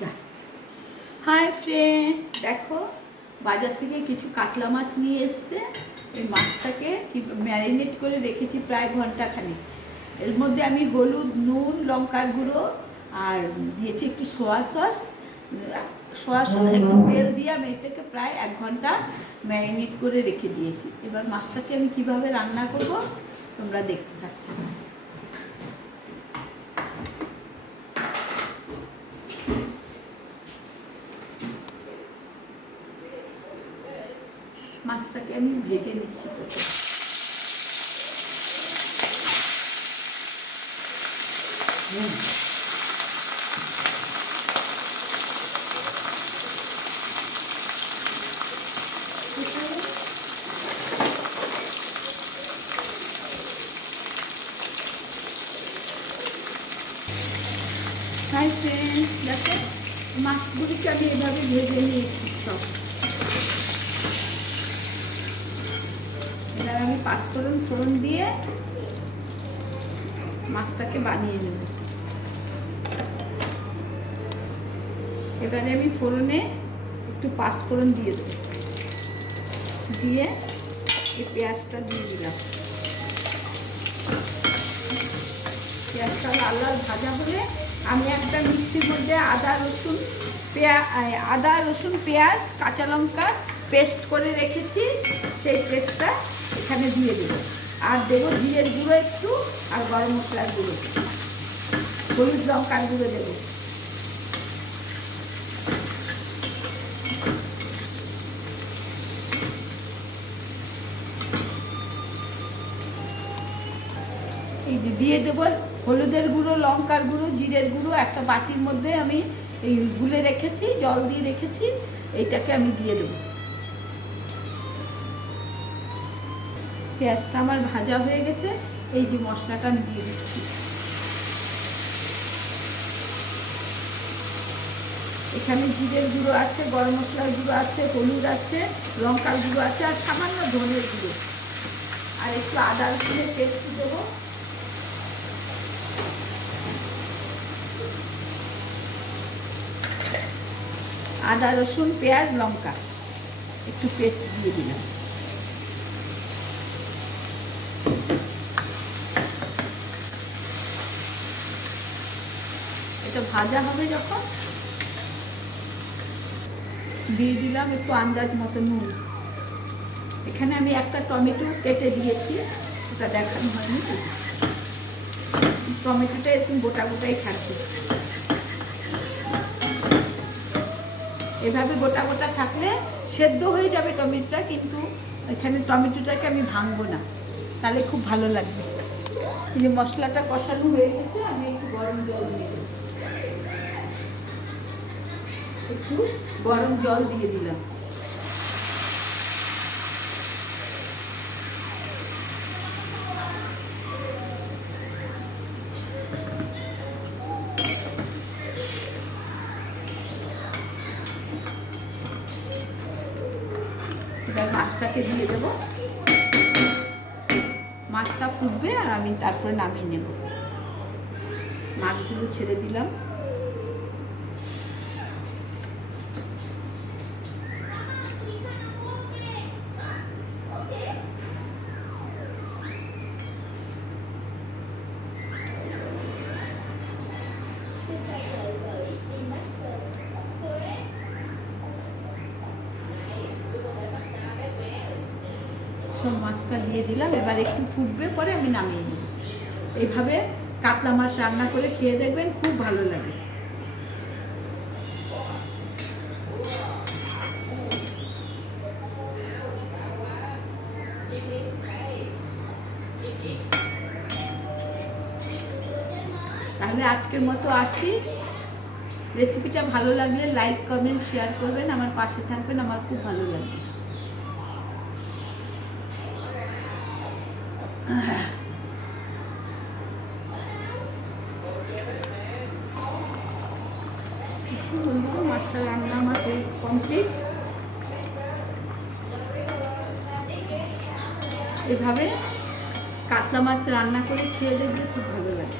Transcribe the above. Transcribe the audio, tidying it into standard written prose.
যা। Hi friend, দেখো বাজার থেকে কিছু কাতলা মাছ নিয়ে এসছে। এই মাছটাকে ম্যারিনেট করে রেখেছি প্রায় ঘন্টাখানেক। এর মধ্যে আমি হলুদ, নুন, লঙ্কার গুঁড়ো আর দিয়েছি একটু সোয়া সস। একটু তেল দিয়ে আমি এটাকে প্রায় 1 ঘন্টা ম্যারিনেট করে রেখে দিয়েছি। এবার মাছটাকে আমি কিভাবে রান্না করব তোমরা দেখতে থাকো। মাছটাকে আমি ভেজে নিচ্ছি প্রথমে। হাই ফ্রেন্ড, দেখো মাছগুলিকে আমি এভাবে ভেজে নিয়েছি সব। এবার আমি 5 ফোড়ন দিয়ে মাছটাকে বানিয়ে নেব। এবারে আমি ফোড়নে একটু 5 ফোড়ন দিয়ে দেব, দিয়ে এই পেঁয়াজটা দিয়ে দিলাম। পেঁয়াজটা লাল লাল ভাজা হলে আমি একটা মিক্সির মধ্যে আদা রসুন পেঁয়াজ কাঁচা লঙ্কা পেস্ট করে রেখেছি, সেই পেস্টটা এখানে দিয়ে দেবো। আর দেবো জিরের গুঁড়ো একটু, আর গরম মশলার গুঁড়ো, হলুদ লঙ্কার গুঁড়ো দেবো। এই যে দিয়ে দেবো হলুদের গুঁড়ো, লঙ্কার গুঁড়ো, জিরের গুঁড়ো। একটা বাটির মধ্যে আমি এই গুলে রেখেছি, জল দিয়ে রেখেছি, এইটাকে আমি দিয়ে দেবো। পেঁয়াজটা আমার ভাজা হয়ে গেছে, এই যে মশলাটা আমি দিয়ে দিচ্ছি। এখানে জিরের গুঁড়ো আছে, গরম মশলার গুঁড়ো আছে, হলুদ আছে, লঙ্কার গুঁড়ো আছে, আর সামান্য ধনের গুঁড়ো, আর একটু আদা রসুনের পেস্ট দেবো। আদা রসুন পেঁয়াজ লঙ্কা একটু পেস্ট দিয়ে দিলাম। এটা ভাজা হবে যখন, দিয়ে দিলাম একটু আন্দাজ মতো নুন। এখানে আমি একটা টমেটো কেটে দিয়েছি, ওটা দেখানো হয়নি। টমেটোটা এরকম গোটা গোটাই থাকবে, এভাবে গোটা গোটা থাকলে সেদ্ধ হয়ে যাবে টমেটোটা, কিন্তু এখানে টমেটোটাকে আমি ভাঙবো না, তাহলে খুব ভালো লাগবে। এই যে মশলাটা কষানো হয়ে গেছে, আমি একটু গরম জল দিয়ে দেবো। একটু গরম জল দিয়ে দিলাম। এবার মাছটাকে দিয়ে দেবো, মাছটা ফুটবে আর আমি তারপরে নামিয়ে নেব। মাছগুলো ছেড়ে দিলাম। সব মাছটা দিয়ে দিলাম, এবার একটু ফুটবে, পরে আমি নামিয়ে নেব। এইভাবে কাতলা মাছ রান্না করে খেয়ে দেখবেন, খুব ভালো লাগে। তাহলে আজকের মতো আসি। রেসিপিটা ভালো লাগলে লাইক কমেন্ট শেয়ার করবেন, আমার পাশে থাকবেন, আমার খুব ভালো লাগবে। মাছটা রান্না আমার কমপ্লিট। এভাবে কাতলা মাছ রান্না করে খেয়ে দেখলে খুব ভালো লাগে।